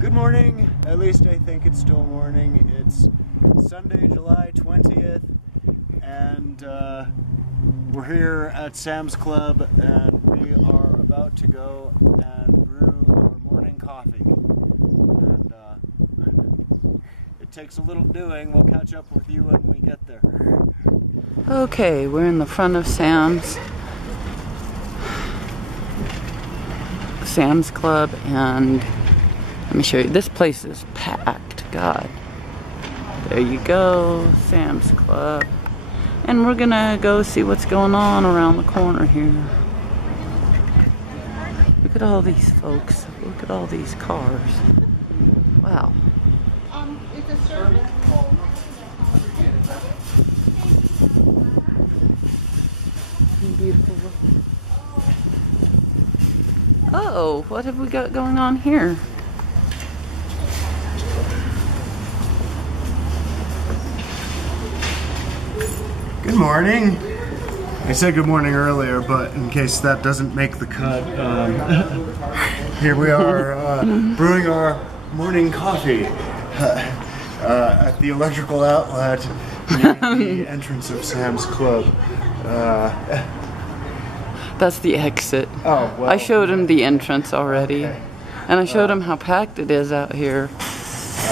Good morning, at least I think it's still morning. It's Sunday, July 20th, and we're here at Sam's Club, and we are about to go and brew our morning coffee. And it takes a little doing. We'll catch up with you when we get there. Okay, we're in the front of Sam's Club, and let me show you. This place is packed. God. There you go, Sam's Club. And we're gonna go see what's going on around the corner here. Look at all these folks. Look at all these cars. Wow. It's a service. Beautiful. Oh, what have we got going on here? Good morning. I said good morning earlier, but in case that doesn't make the cut, here we are brewing our morning coffee at the electrical outlet near the entrance of Sam's Club. That's the exit. Oh, well. I showed him the entrance already. Okay. And I showed him how packed it is out here.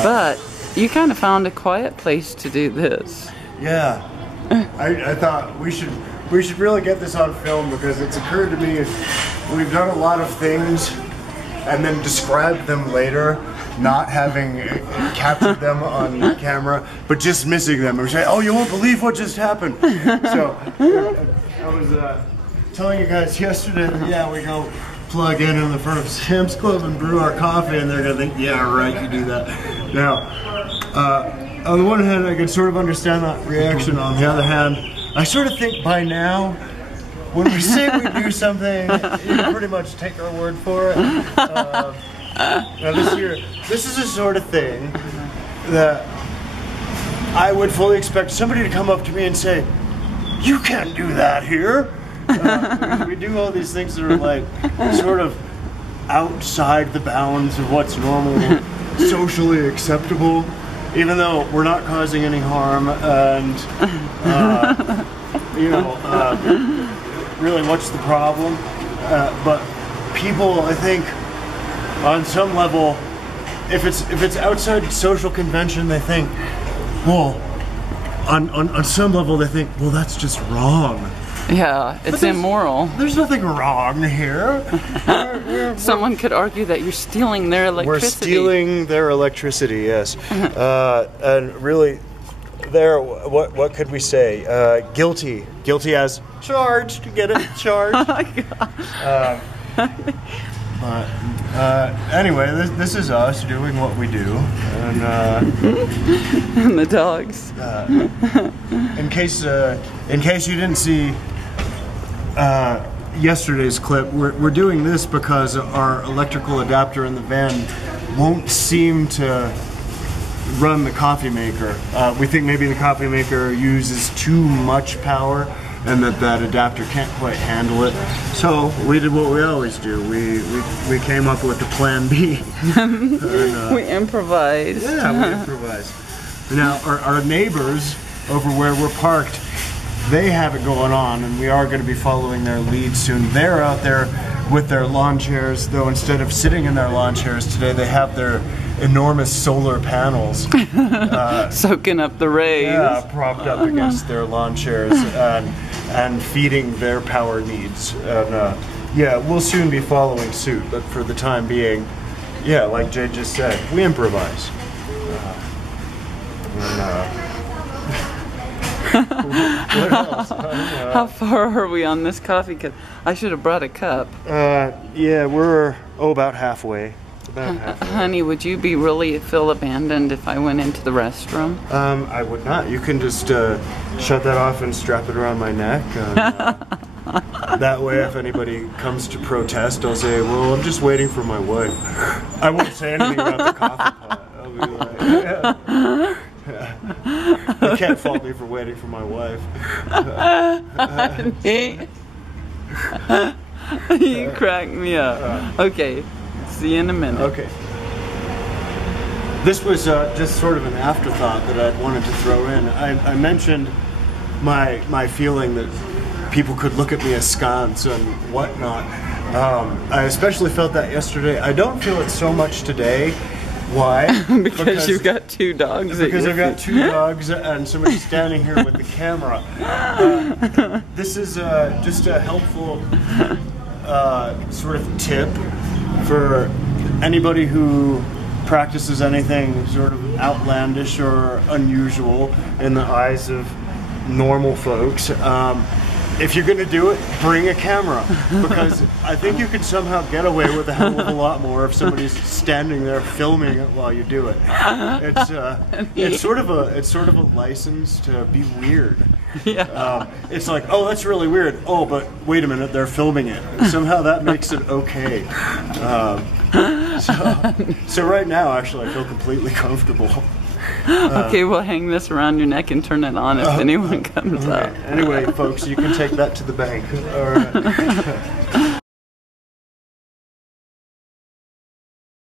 But you kind of found a quiet place to do this. Yeah. I thought we should really get this on film, because it's occurred to me we've done a lot of things and then described them later, not having captured them on camera, but just missing them. And we say, oh, you won't believe what just happened. So I was telling you guys yesterday that, yeah, we go plug in the front of Sam's Club and brew our coffee, and they're gonna think, yeah, right, you do that. Now, on the one hand, I can sort of understand that reaction. On the other hand, I sort of think by now, when we say we do something, you can pretty much take our word for it. Now this is the sort of thing that I would fully expect somebody to come up to me and say, you can't do that here. We do all these things that are like sort of outside the bounds of what's normally socially acceptable, even though we're not causing any harm, and really, what's the problem? But people, I think, on some level, if it's outside social convention, they think, well, on some level they think, well, that's just wrong. Yeah, it's immoral. There's nothing wrong here. Someone could argue that you're stealing their electricity. We're stealing their electricity, yes. And really, what could we say? Guilty as charged. Get it? Charged. Anyway, this is us doing what we do, and and the dogs. In case you didn't see yesterday's clip, we're doing this because our electrical adapter in the van won't seem to run the coffee maker. We think maybe the coffee maker uses too much power, and that adapter can't quite handle it. So we did what we always do. We came up with a plan B. And, we improvised. Yeah, we improvised. Now our neighbors over where we're parked, they have it going on, and we are going to be following their lead soon. They're out there with their lawn chairs, though instead of sitting in their lawn chairs today, they have their enormous solar panels soaking up the rays. Yeah, propped up against their lawn chairs and feeding their power needs. And yeah, we'll soon be following suit, but for the time being, yeah, like Jay just said, we improvise. What else? How far are we on this coffee? Cause I should have brought a cup. Yeah, we're about halfway. Honey, would you feel abandoned if I went into the restroom? I would not. You can just shut that off and strap it around my neck. That way, if anybody comes to protest, I'll say, well, I'm just waiting for my wife. I won't say anything about the coffee pot. I'll be like, yeah. You can't fault me for waiting for my wife. You crack me up. Okay, see you in a minute. Okay. This was just sort of an afterthought that I wanted to throw in. I mentioned my feeling that people could look at me askance and whatnot. I especially felt that yesterday. I don't feel it so much today. Why? because you've got 2 dogs. Because I've got 2 dogs and somebody standing here with the camera. This is just a helpful sort of tip for anybody who practices anything sort of outlandish or unusual in the eyes of normal folks. If you're going to do it, bring a camera, because I think you can somehow get away with a hell of a lot more if somebody's standing there filming it while you do it. It's sort of a license to be weird. Yeah. It's like, oh, that's really weird. Oh, but wait a minute, they're filming it. And somehow that makes it okay. So right now, actually, I feel completely comfortable. Okay, we'll hang this around your neck and turn it on if anyone comes up. Anyway, folks, you can take that to the bank. All right.